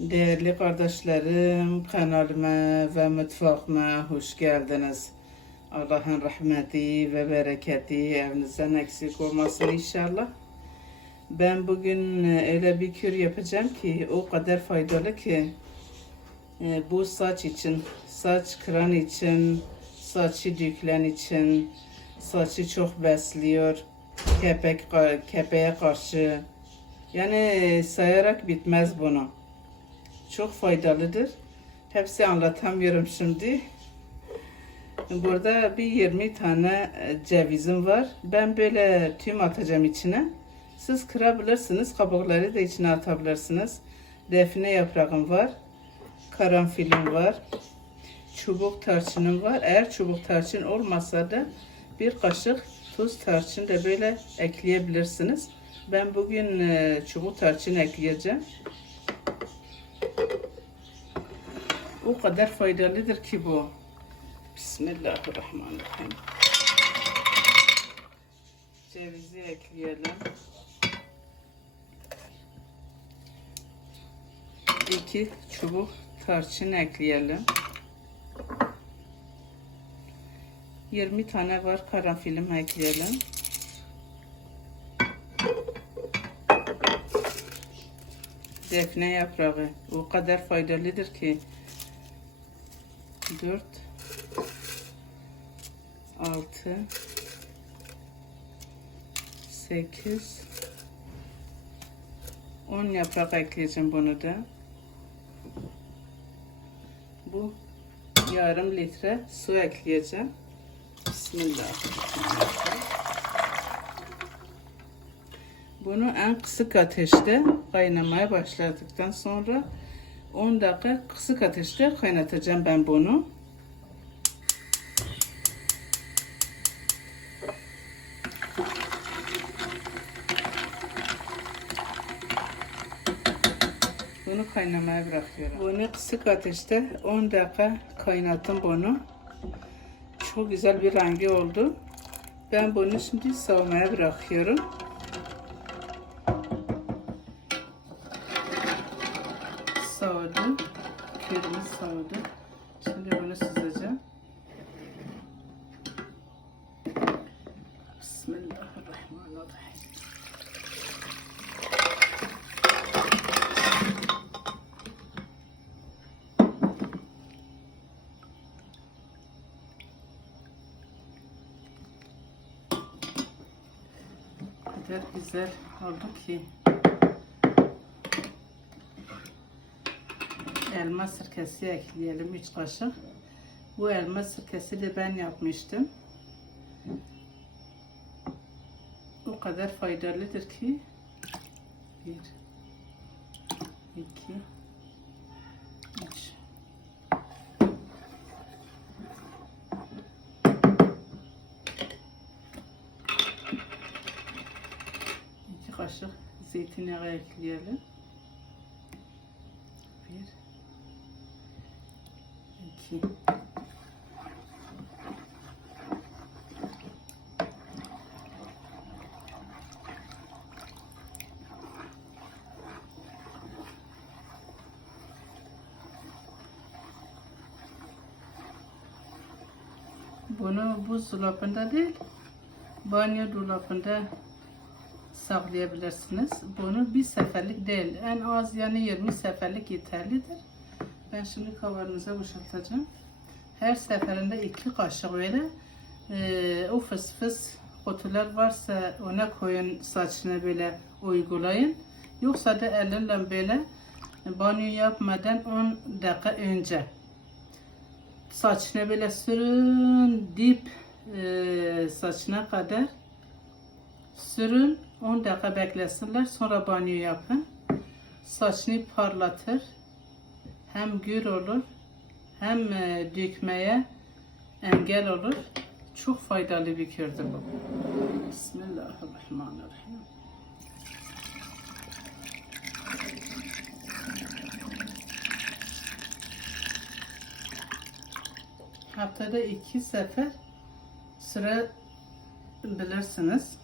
Değerli kardeşlerim, kanalıma ve mutfağıma hoş geldiniz. Allah'ın rahmeti ve bereketi evinizden eksik olmasın inşallah. Ben bugün e, öyle bir kür yapacağım ki o kadar faydalı ki e, bu saç için, saç kıran için, saçı dökülen için, saçı çok besliyor, kepek kepeğe karşı. Yani sayarak bitmez bunu. Çok faydalıdır. Hepsi anlatamıyorum şimdi. Burada bir 20 tane e, cevizim var. Ben böyle tüm atacağım içine. Siz kırabilirsiniz. Kabukları da içine atabilirsiniz. Defne yaprağım var. Karanfilim var. Çubuk tarçınım var. Eğer çubuk tarçın olmasa da bir kaşık tuz tarçın da böyle ekleyebilirsiniz. Ben bugün e, çubuk tarçın ekleyeceğim. O kadar faydalıdır ki bu. Bismillahirrahmanirrahim. Cevizi ekleyelim. İki çubuk tarçın ekleyelim. 20 tane var karanfilim ekleyelim. Defne yaprağı o kadar faydalıdır ki 4 6 8 10 yaprak ekleyeceğim bunu da. Bu yarım litre su ekleyeceğim. Bismillahirrahmanirrahim. Bunu en kısık ateşte kaynamaya başladıktan sonra 10 dakika kısık ateşte kaynatacağım ben bunu. Bunu kaynamaya bırakıyorum. Bunu kısık ateşte 10 dakika kaynattım bunu. Çok güzel bir rengi oldu. Ben bunu şimdi soğumaya bırakıyorum. Soğudu. Kürümüz soğudu. Şimdi bunu süzeceğim. Bismillahirrahmanirrahim. Kadar güzel oldu ki. Elma sirkesi ekleyelim 3 kaşık. Bu elma sirkesi de ben yapmıştım. O kadar faydalıdır ki 1 2 3 2 kaşık zeytinyağı ekleyelim. 1 2 Bunu buzdolabında değil, banyo dolabında saklayabilirsiniz. Bunu bir seferlik değil, en az yani 20 seferlik yeterlidir. Ben şimdi kavanoz'a boşaltacağım. Her seferinde iki kaşık böyle e, o fıs fıs kutular varsa ona koyun saçına böyle uygulayın. Yoksa da elinle böyle banyo yapmadan 10 dakika önce saçına böyle sürün dip e, saçına kadar sürün 10 dakika beklesinler sonra banyo yapın saçını parlatır hem gür olur hem e, dökmeye engel olur. Çok faydalı bir kürdür bu. Bismillahirrahmanirrahim. Haftada iki sefer süre bilirsiniz.